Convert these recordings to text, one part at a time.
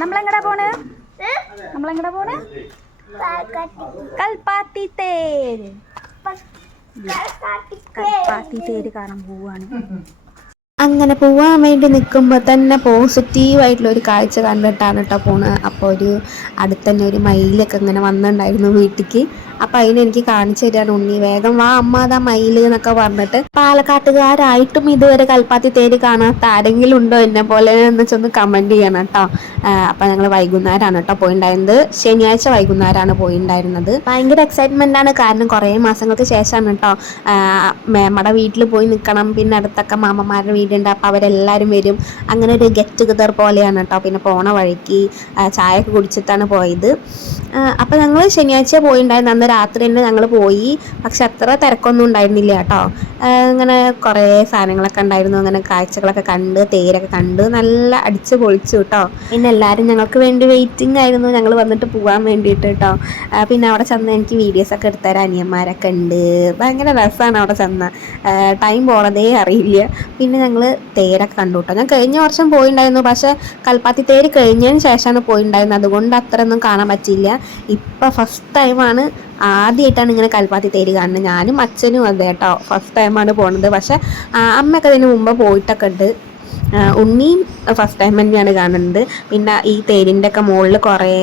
നമ്മളെങ്ങടാ പോണ്? കൽപ്പാത്തി തേര്. കൽപ്പാത്തി തേര് കാണാൻ പോവാണ്. അങ്ങനെ പോവാൻ വേണ്ടി നിൽക്കുമ്പോൾ തന്നെ പോസിറ്റീവായിട്ടുള്ള ഒരു കാഴ്ച കണ്ടിട്ടാണ് കേട്ടോ പോണത്. അപ്പോൾ അടുത്ത് തന്നെ ഒരു മയിലൊക്കെ ഇങ്ങനെ വന്നിട്ടുണ്ടായിരുന്നു വീട്ടിലേക്ക്. അപ്പം അതിനെനിക്ക് കാണിച്ചു തരാണ് ഉണ്ണി, വേഗം വാ അമ്മ അതാ മയിൽ എന്നൊക്കെ പറഞ്ഞിട്ട്. പാലക്കാട്ടുകാരായിട്ടും ഇതുവരെ കൽപ്പാത്തി തേര് കാണാത്ത ആരെങ്കിലും ഉണ്ടോ എന്നെ പോലെ എന്ന് വെച്ചൊന്ന് കമൻറ്റ് ചെയ്യണം കേട്ടോ. അപ്പം ഞങ്ങൾ വൈകുന്നേരമാണ് കേട്ടോ പോയിണ്ടായിരുന്നത്. ശനിയാഴ്ച വൈകുന്നേരമാണ് പോയിണ്ടായിരുന്നത്. ഭയങ്കര എക്സൈറ്റ്മെൻ്റ് ആണ്, കാരണം കുറേ മാസങ്ങൾക്ക് ശേഷമാണ് കേട്ടോ നമ്മുടെ വീട്ടിൽ പോയി നിൽക്കണം. പിന്നെ അടുത്തൊക്കെ മാമന്മാരുടെ വീടുണ്ട്, അപ്പോൾ അവരെല്ലാവരും വരും. അങ്ങനെ ഒരു ഗെറ്റ് ടുഗദർ പോലെയാണ് കേട്ടോ. പിന്നെ പോണ വഴിക്ക് ചായയൊക്കെ കുടിച്ചിട്ടാണ് പോയത്. അപ്പോൾ ഞങ്ങൾ ശനിയാഴ്ച പോയിണ്ടായിരുന്നു. അന്ന് രാത്രി തന്നെ ഞങ്ങൾ പോയി. പക്ഷെ അത്ര തിരക്കൊന്നും ഉണ്ടായിരുന്നില്ല കേട്ടോ. ഇങ്ങനെ കുറേ സാധനങ്ങളൊക്കെ ഉണ്ടായിരുന്നു. അങ്ങനെ കാഴ്ചകളൊക്കെ കണ്ട് തേരൊക്കെ കണ്ട് നല്ല അടിച്ച് പൊളിച്ചു കേട്ടോ. പിന്നെ എല്ലാവരും ഞങ്ങൾക്ക് വേണ്ടി വെയിറ്റിംഗ് ആയിരുന്നു, ഞങ്ങൾ വന്നിട്ട് പോകാൻ വേണ്ടിയിട്ട് കേട്ടോ. പിന്നെ അവിടെ ചെന്ന് എനിക്ക് വീഡിയോസൊക്കെ എടുത്തരാൻ അനിയന്മാരൊക്കെ ഉണ്ട്. ഭയങ്കര രസമാണ് അവിടെ ചെന്ന്, ടൈം പോണതേ അറിയില്ല. പിന്നെ ഞങ്ങൾ തേരൊക്കെ കണ്ടു കേട്ടോ. ഞാൻ കഴിഞ്ഞ വർഷം പോയിണ്ടായിരുന്നു, പക്ഷേ കൽപ്പാത്തി തേര് കഴിഞ്ഞതിന് ശേഷമാണ് പോയിണ്ടായിരുന്നത്. അതുകൊണ്ട് അത്രയൊന്നും കാണാൻ പറ്റിയില്ല. ഇപ്പം ഫസ്റ്റ് ടൈമാണ്, ആദ്യമായിട്ടാണ് ഇങ്ങനെ കൽപ്പാത്തി തേര് കാണുന്നത്. ഞാനും അച്ഛനും അതെ കേട്ടോ, ഫസ്റ്റ് ടൈമാണ് പോകുന്നത്. പക്ഷേ അമ്മയൊക്കെ ഇതിന് മുമ്പ് പോയിട്ടൊക്കെ ഉണ്ട്. ഉണ്ണിയും ഫസ്റ്റ് ടൈം തന്നെയാണ് കാണുന്നത്. പിന്നെ ഈ തേരിൻ്റെ ഒക്കെ മുകളിൽ കുറേ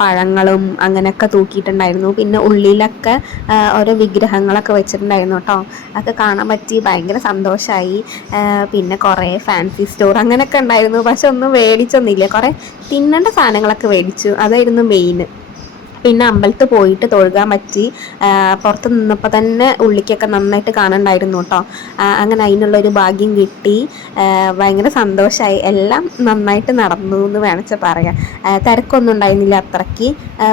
പഴങ്ങളും അങ്ങനെയൊക്കെ തൂക്കിയിട്ടുണ്ടായിരുന്നു. പിന്നെ ഉള്ളിലൊക്കെ ഓരോ വിഗ്രഹങ്ങളൊക്കെ വെച്ചിട്ടുണ്ടായിരുന്നു കേട്ടോ. അതൊക്കെ കാണാൻ പറ്റി, ഭയങ്കര സന്തോഷമായി. പിന്നെ കുറേ ഫാൻസി സ്റ്റോർ അങ്ങനെയൊക്കെ ഉണ്ടായിരുന്നു. പക്ഷെ ഒന്നും മേടിച്ചൊന്നുമില്ല. കുറേ തിന്നേണ്ട സാധനങ്ങളൊക്കെ മേടിച്ചു, അതായിരുന്നു മെയിൻ. പിന്നെ അമ്പലത്തിൽ പോയിട്ട് തൊഴുകാൻ പറ്റി. പുറത്ത് നിന്നപ്പോൾ തന്നെ ഉള്ളിക്കൊക്കെ നന്നായിട്ട് കാണണ്ടായിരുന്നു കേട്ടോ. അങ്ങനെ അതിനുള്ളൊരു ഭാഗ്യം കിട്ടി. ഭയങ്കര സന്തോഷമായി. എല്ലാം നന്നായിട്ട് നടന്നു എന്ന് വേണമെച്ചാൽ പറയാം. തിരക്കൊന്നും ഉണ്ടായിരുന്നില്ല അത്രയ്ക്ക്.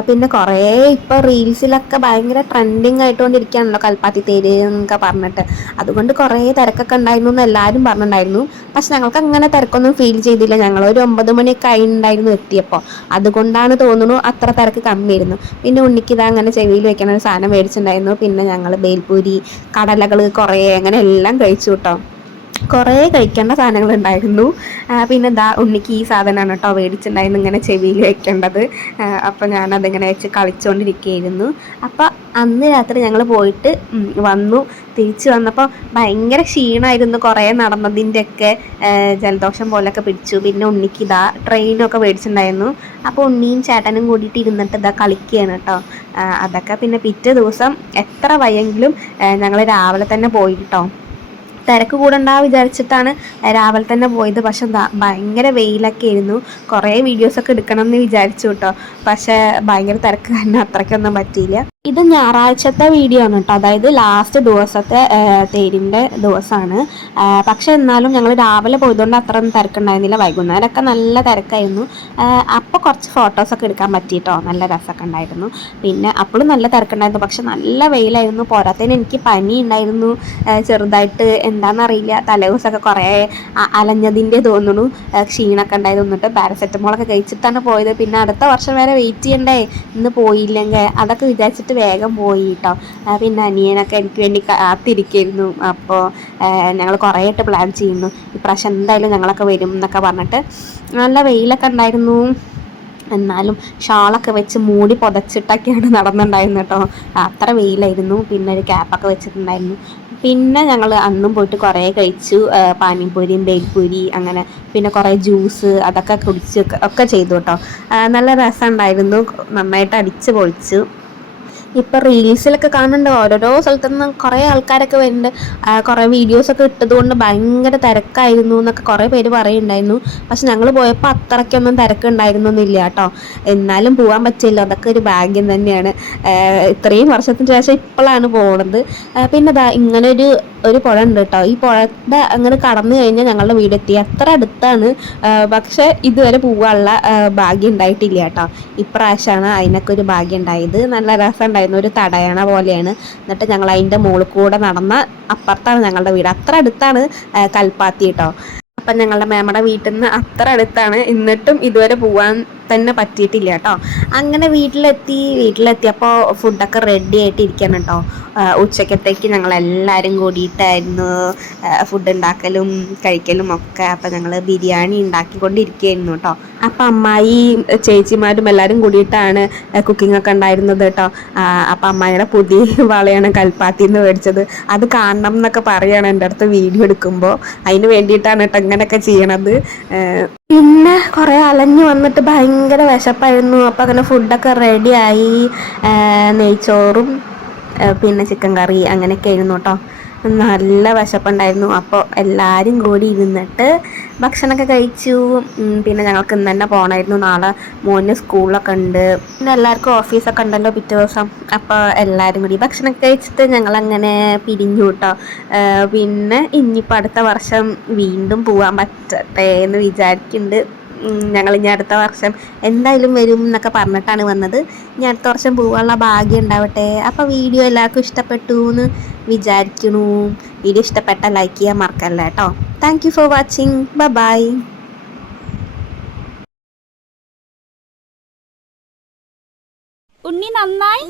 പിന്നെ കുറേ ഇപ്പോൾ റീൽസിലൊക്കെ ഭയങ്കര ട്രെൻഡിങ് ആയിട്ടുകൊണ്ടിരിക്കുകയാണല്ലോ കൽപ്പാത്തി തേര് എന്നൊക്കെ പറഞ്ഞിട്ട്. അതുകൊണ്ട് കുറേ തിരക്കൊക്കെ ഉണ്ടായിരുന്നു എന്ന് എല്ലാവരും പറഞ്ഞിട്ടുണ്ടായിരുന്നു. പക്ഷെ ഞങ്ങൾക്ക് അങ്ങനെ തിരക്കൊന്നും ഫീൽ ചെയ്തില്ല. ഞങ്ങളൊരു 9 മണിയൊക്കെ ആയിട്ടുണ്ടായിരുന്നു എത്തിയപ്പോൾ. അതുകൊണ്ടാണ് തോന്നുന്നു അത്ര തിരക്ക് കമ്മിയായിരുന്നു. പിന്നെ ഉണ്ണിക്കിതാ അങ്ങനെ ചെവിയിൽ വെക്കണ ഒരു സാധനം മേടിച്ചിട്ടുണ്ടായിരുന്നു. പിന്നെ ഞങ്ങൾ ബേൽപൂരി, കടലകൾ കുറേ അങ്ങനെ എല്ലാം കഴിച്ചു കേട്ടോ. കുറേ കഴിക്കേണ്ട സാധനങ്ങളുണ്ടായിരുന്നു. പിന്നെ എന്താ ഉണ്ണിക്ക് ഈ സാധനമാണ് കേട്ടോ മേടിച്ചിട്ടുണ്ടായിരുന്നു, ഇങ്ങനെ ചെവിയിൽ വെക്കേണ്ടത്. അപ്പോൾ ഞാനതിങ്ങനെ വെച്ച് കളിച്ചുകൊണ്ടിരിക്കുകയായിരുന്നു. അപ്പോൾ അന്ന് രാത്രി ഞങ്ങൾ പോയിട്ട് വന്നു. തിരിച്ച് വന്നപ്പോൾ ഭയങ്കര ക്ഷീണമായിരുന്നു, കുറേ നടന്നതിൻ്റെയൊക്കെ ജലദോഷം പോലെയൊക്കെ പിടിച്ചു. പിന്നെ ഉണ്ണിക്ക് ഇതാ ട്രെയിനൊക്കെ മേടിച്ചിട്ടുണ്ടായിരുന്നു. അപ്പോൾ ഉണ്ണിയും ചേട്ടനും കൂടിയിട്ട് ഇരുന്നിട്ട് ഇതാ കളിക്കുകയാണ് കേട്ടോ. അതൊക്കെ പിന്നെ പിറ്റേ ദിവസം എത്ര വയ്യെങ്കിലും ഞങ്ങൾ രാവിലെ തന്നെ പോയി കേട്ടോ. തിരക്ക് കൂടണ്ട വിചാരിച്ചിട്ടാണ് രാവിലെ തന്നെ പോയത്. പക്ഷെ ഭയങ്കര വെയിലൊക്കെ ആയിരുന്നു. കുറേ വീഡിയോസൊക്കെ എടുക്കണം എന്ന് വിചാരിച്ചു കേട്ടോ. പക്ഷേ ഭയങ്കര തിരക്ക് തന്നെ അത്രയ്ക്കൊന്നും പറ്റിയില്ല. ഇത് ഞായറാഴ്ചത്തെ വീഡിയോ ആണ് കേട്ടോ, അതായത് ലാസ്റ്റ് ദിവസത്തെ തേരിൻ്റെ ദിവസമാണ്. പക്ഷെ എന്നാലും ഞങ്ങൾ രാവിലെ പോയതുകൊണ്ട് അത്ര ഒന്നും തിരക്കുണ്ടായിരുന്നില്ല. വൈകുന്നേരമൊക്കെ നല്ല തിരക്കായിരുന്നു. അപ്പോൾ കുറച്ച് ഫോട്ടോസൊക്കെ എടുക്കാൻ പറ്റിയിട്ടോ, നല്ല രസമൊക്കെ ഉണ്ടായിരുന്നു. പിന്നെ അപ്പോഴും നല്ല തിരക്കുണ്ടായിരുന്നു, പക്ഷെ നല്ല വെയിലായിരുന്നു. പോരാത്തതിന് എനിക്ക് പനി ഉണ്ടായിരുന്നു ചെറുതായിട്ട്, എന്താണെന്നറിയില്ല. തലേദിവസമൊക്കെ കുറേ അലഞ്ഞതിൻ്റെ തോന്നുന്നു, ക്ഷീണമൊക്കെ ഉണ്ടായിരുന്നു. എന്നിട്ട് പാരസെറ്റമോളൊക്കെ കഴിച്ചിട്ടാണ് പോയത്. പിന്നെ അടുത്ത വർഷം വരെ വെയിറ്റ് ചെയ്യണ്ടേ, ഇന്ന് പോയില്ലെങ്കിൽ അതൊക്കെ വിചാരിച്ചിട്ട് വേഗം പോയി കേട്ടോ. പിന്നെ അനിയനൊക്കെ എനിക്ക് വേണ്ടി കാത്തിരിക്കുന്നു. അപ്പോൾ ഞങ്ങൾ കുറേയായിട്ട് പ്ലാൻ ചെയ്യുന്നു, ഇപ്രാവശ്യം എന്തായാലും ഞങ്ങളൊക്കെ വരും എന്നൊക്കെ പറഞ്ഞിട്ട്. നല്ല വെയിലൊക്കെ ഉണ്ടായിരുന്നു, എന്നാലും ഷാളൊക്കെ വെച്ച് മൂടി പുതച്ചിട്ടൊക്കെയാണ് നടന്നിട്ടുണ്ടായിരുന്നു കേട്ടോ. അത്ര വെയിലായിരുന്നു. പിന്നെ ഒരു ക്യാപ്പൊക്കെ വെച്ചിട്ടുണ്ടായിരുന്നു. പിന്നെ ഞങ്ങൾ അന്നും പോയിട്ട് കുറേ കഴിച്ചു, പാനിപ്പൂരിയും ബേൽപൂരി അങ്ങനെ. പിന്നെ കുറേ ജ്യൂസ് അതൊക്കെ കുടിച്ച് ഒക്കെ ചെയ്തു കേട്ടോ. നല്ല രസമുണ്ടായിരുന്നു, നന്നായിട്ട് അടിച്ച് പൊളിച്ചു. ഇപ്പോൾ റീൽസിലൊക്കെ കാണുന്നുണ്ട്, ഓരോരോ സ്ഥലത്തു നിന്ന് കുറേ ആൾക്കാരൊക്കെ വരുന്നുണ്ട്. കുറേ വീഡിയോസൊക്കെ ഇട്ടതുകൊണ്ട് ഭയങ്കര തിരക്കായിരുന്നു എന്നൊക്കെ കുറേ പേര് പറയുന്നുണ്ടായിരുന്നു. പക്ഷെ ഞങ്ങൾ പോയപ്പോൾ അത്രയ്ക്കൊന്നും തിരക്കുണ്ടായിരുന്നൊന്നുമില്ല കേട്ടോ. എന്നാലും പോകാൻ പറ്റില്ല, അതൊക്കെ ഒരു ഭാഗ്യം തന്നെയാണ്. ഇത്രയും വർഷത്തിന് ശേഷം ഇപ്പോഴാണ് പോകുന്നത്. പിന്നെ ഇതാ ഇങ്ങനെ ഒരു പുഴ ഉണ്ട് കേട്ടോ. ഈ പുഴയുടെ അങ്ങനെ കടന്നു കഴിഞ്ഞാൽ ഞങ്ങളുടെ വീടെത്തി, അത്ര അടുത്താണ്. പക്ഷെ ഇതുവരെ പോകാനുള്ള ഭാഗ്യം ഉണ്ടായിട്ടില്ല കേട്ടോ. ഇപ്രാവശ്യമാണ് അതിനൊക്കെ ഒരു ഭാഗ്യം ഉണ്ടായത്. നല്ല രസം ഉണ്ടായിരുന്നു, ഒരു തടയണ പോലെയാണ്. എന്നിട്ട് ഞങ്ങൾ അതിൻ്റെ മുകളിൽ കൂടെ നടന്ന അപ്പുറത്താണ് ഞങ്ങളുടെ വീട്. അത്ര അടുത്താണ് കൽപ്പാത്തി കേട്ടോ. അപ്പം ഞങ്ങളുടെ മേമയുടെ വീട്ടിൽ നിന്ന് അത്ര അടുത്താണ്. എന്നിട്ടും ഇതുവരെ പോകാൻ തന്നെ പറ്റിയിട്ടില്ല കേട്ടോ. അങ്ങനെ വീട്ടിലെത്തിയപ്പോൾ ഫുഡൊക്കെ റെഡി ആയിട്ട് ഇരിക്കണം കേട്ടോ. ഉച്ചക്കത്തേക്ക് ഞങ്ങളെല്ലാവരും കൂടിയിട്ടായിരുന്നു ഫുഡ് ഉണ്ടാക്കലും കഴിക്കലും ഒക്കെ. അപ്പം ഞങ്ങൾ ബിരിയാണി ഉണ്ടാക്കിക്കൊണ്ടിരിക്കുകയായിരുന്നു കേട്ടോ. അപ്പം അമ്മായി ചേച്ചിമാരും എല്ലാവരും കൂടിയിട്ടാണ് കുക്കിംഗ് ഒക്കെ ഉണ്ടായിരുന്നത് കേട്ടോ. അപ്പം അമ്മായിയുടെ പുതിയ വളയാണ് കൽപ്പാത്തിയിൽ നിന്ന് മേടിച്ചത്. അത് കാണണം എന്നൊക്കെ പറയുകയാണ് എൻ്റെ അടുത്ത് വീഡിയോ എടുക്കുമ്പോൾ. അതിന് വേണ്ടിയിട്ടാണ് കേട്ടോ ഇങ്ങനെയൊക്കെ ചെയ്യണത്. പിന്നെ കുറേ അലഞ്ഞു വന്നിട്ട് ഭയങ്കര വിശപ്പായിരുന്നു. അപ്പോൾ അങ്ങനെ ഫുഡൊക്കെ റെഡിയായി. നെയ്ച്ചോറും പിന്നെ ചിക്കൻ കറി അങ്ങനെയൊക്കെ ആയിരുന്നു കേട്ടോ. നല്ല വിശപ്പുണ്ടായിരുന്നു. അപ്പോൾ എല്ലാവരും കൂടി ഇരുന്നിട്ട് ഭക്ഷണമൊക്കെ കഴിച്ചു. പിന്നെ ഞങ്ങൾക്ക് ഇന്ന് തന്നെ പോകണമായിരുന്നു. നാളെ മോന് സ്കൂളൊക്കെ ഉണ്ട്. പിന്നെ എല്ലാവർക്കും ഓഫീസൊക്കെ ഉണ്ടല്ലോ പിറ്റേ ദിവസം. അപ്പോൾ എല്ലാവരും കൂടി ഭക്ഷണമൊക്കെ കഴിച്ചിട്ട് ഞങ്ങളങ്ങനെ പിരിഞ്ഞു കേട്ടോ. പിന്നെ ഇനിയിപ്പോൾ അടുത്ത വർഷം വീണ്ടും പോകാൻ പറ്റട്ടെ എന്ന് വിചാരിക്കുന്നുണ്ട്. ഞങ്ങളിനി അടുത്ത വർഷം എന്തായാലും വരും എന്നൊക്കെ പറഞ്ഞിട്ടാണ് വന്നത്. ഇനി അടുത്ത വർഷം പോകാനുള്ള ഭാഗ്യം ഉണ്ടാവട്ടെ. അപ്പോൾ വീഡിയോ എല്ലാവർക്കും ഇഷ്ടപ്പെട്ടു എന്ന് വിചാരിക്കുന്നു. വീഡിയോ ഇഷ്ടപ്പെട്ട ലൈക്ക് ചെയ്യാൻ മറക്കല്ല കേട്ടോ. Thank you for watching. Bye. Unni നന്നായി